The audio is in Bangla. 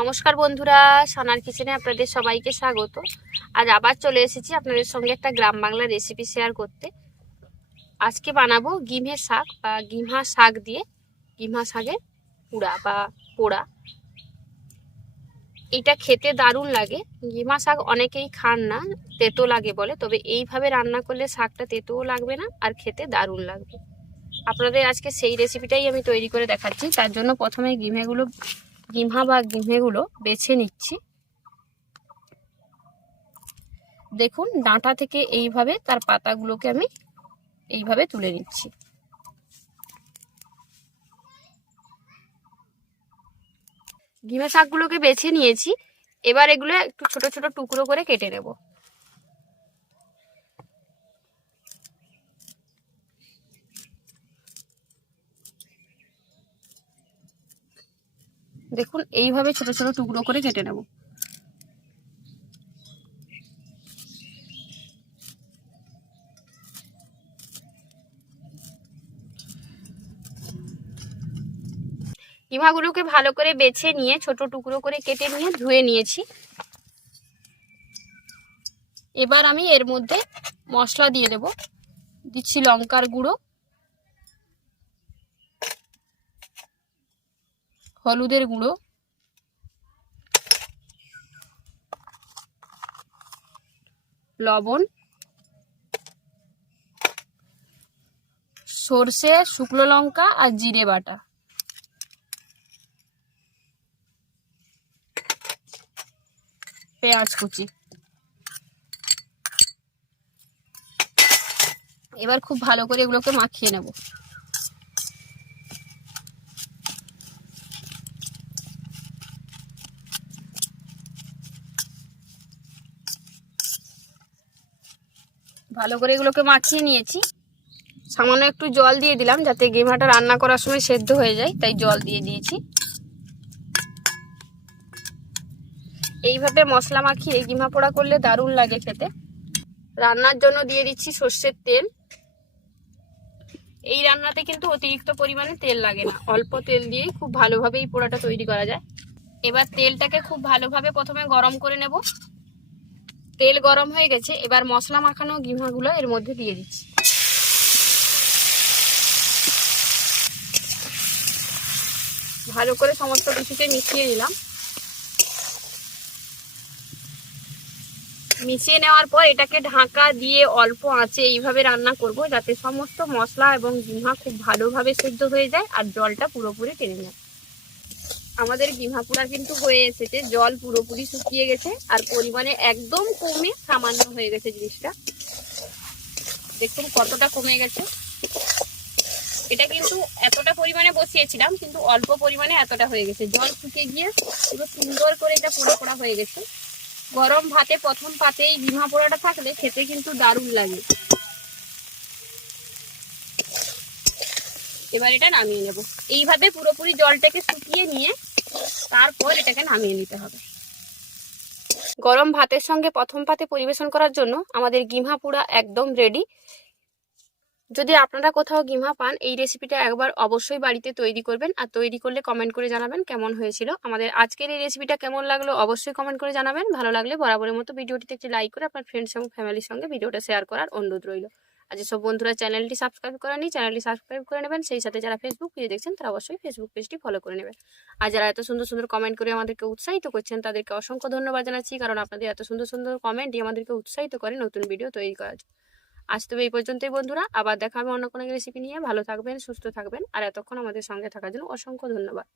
নমস্কার বন্ধুরা, সোনার কিচেনে আপনাদের সবাইকে স্বাগত। আজ আবার চলে এসেছি আপনাদের সঙ্গে একটা গ্রাম বাংলা রেসিপি শেয়ার করতে। আজকে বানাবো গিমে শাক বা গিমা শাক দিয়ে গিমা শাকের পুড়া বা পোড়া। এটা খেতে দারুণ লাগে। গিমা শাক অনেকেই খান না, তেতো লাগে বলে, তবে এইভাবে রান্না করলে শাকটা তেতোও লাগবে না আর খেতে দারুণ লাগবে। আপনাদের আজকে সেই রেসিপিটাই আমি তৈরি করে দেখাচ্ছি। তার জন্য প্রথমে গিমা বেছে নিচ্ছি। দেখুন, ডাঁটা থেকে এইভাবে তার পাতাগুলোকে আমি এইভাবে তুলে নিচ্ছি। গিমে শাকগুলোকে বেছে নিয়েছি। এবার এগুলো একটু ছোট ছোট টুকরো করে কেটে নেব। দেখুন, এইভাবে ছোট ছোট টুকরো করে কেটে নেব। কিমাগুলোকে ভালো করে বেছে নিয়ে ছোট টুকরো করে কেটে নিয়ে ধুয়ে নিয়েছি। এবার আমি এর মধ্যে মশলা দিয়ে দেব। দিচ্ছি লঙ্কার গুঁড়ো, হলুদের গুঁড়ো, লবণ, সর্ষে, শুকনো লঙ্কা আর জিরে বাটা, পেঁয়াজ কুচি। এবার খুব ভালো করে এগুলোকে মাখিয়ে নেব। ভালো করে এগুলোকে মাখিয়ে নিয়েছি। সামান্য একটু জল দিয়ে দিলাম যাতে গিমাটা রান্না করার সময় সেদ্ধ হয়ে যায়, তাই জল দিয়ে দিয়েছি। এইভাবে মশলা মাখিয়ে গিমা পোড়া করলে দারুণ লাগে খেতে। রান্নার জন্য দিয়ে দিচ্ছি সর্ষের তেল। এই রান্নাতে কিন্তু অতিরিক্ত পরিমাণে তেল লাগে না, অল্প তেল দিয়েই খুব ভালোভাবে এই পোড়াটা তৈরি করা যায়। এবার তেলটাকে খুব ভালোভাবে প্রথমে গরম করে নেব। তেল গরম হয়ে গেছে, এবার মশলা মাখানো গিমাগুলো এর মধ্যে দিয়ে দিচ্ছি। ভালো করে সমস্ত কিছুকে মিশিয়ে নিলাম। মিশিয়ে নেওয়ার পর এটাকে ঢাকা দিয়ে অল্প আঁচে এইভাবে রান্না করব যাতে সমস্ত মশলা এবং গিমা খুব ভালোভাবে সেদ্ধ হয়ে যায় আর জলটা পুরোপুরি টেনে নেয়। আমাদের গিমা পোড়া কিন্তু হয়ে এসেছে, জল পুরোপুরি শুকিয়ে গেছে আর পরিমাণে একদম কমে সামান্য হয়ে গেছে জিনিসটা। দেখুন কতটা কমে গেছে। এটা কিন্তু এতটা পরিমাণে বসিয়েছিলাম, কিন্তু অল্প পরিমাণে এতটা হয়ে গেছে। জল শুকিয়ে গিয়ে পুরো সুন্দর করে এটা পোড়া পোড়া হয়ে গেছে। গরম ভাতে প্রথম পাতেই গিমা পোড়াটা থাকলে খেতে কিন্তু দারুণ লাগে। এবার এটা নামিয়ে নেব। এইভাবে পুরোপুরি জলটাকে শুকিয়ে নিয়ে তারপর এটাকে নামিয়ে নিতে হবে। গরম ভাতের সঙ্গে প্রথম পাতে পরিবেশন করার জন্য আমাদের গিমা পোড়া একদম রেডি। যদি আপনারা কোথাও গিমা পান, এই রেসিপিটা একবার অবশ্যই বাড়িতে তৈরি করবেন আর তৈরি করলে কমেন্ট করে জানাবেন কেমন হয়েছিল। আমাদের আজকের এই রেসিপিটা কেমন লাগলো অবশ্যই কমেন্ট করে জানাবেন। ভালো লাগলে বরাবরের মতো ভিডিওটিতে একটি লাইক করে আপনার ফ্রেন্ডস এবং ফ্যামিলির সঙ্গে ভিডিওটা শেয়ার করার অনুরোধ রইল। আর যেসব বন্ধুরা চ্যানেলটি সাবস্ক্রাইব করেনি, চ্যানেলটি সাবস্ক্রাইব করে নেবেন। সেই সাথে যারা ফেসবুক পেজে দেখছেন তারা অবশ্যই ফেসবুক পেজটি ফলো করে নেবেন। আর যারা এত সুন্দর সুন্দর কমেন্ট করে আমাদেরকে উৎসাহিত করছেন তাদেরকে অসংখ্য ধন্যবাদ জানাচ্ছি, কারণ আপনাদের এত সুন্দর সুন্দর কমেন্টই আমাদেরকে উৎসাহিত করে নতুন ভিডিও তৈরি করার জন্য। আজ তবে এই পর্যন্তই বন্ধুরা, আবার দেখা হবে অন্য কোনো রেসিপি নিয়ে। ভালো থাকবেন, সুস্থ থাকবেন আর এতক্ষণ আমাদের সঙ্গে থাকার জন্য অসংখ্য ধন্যবাদ।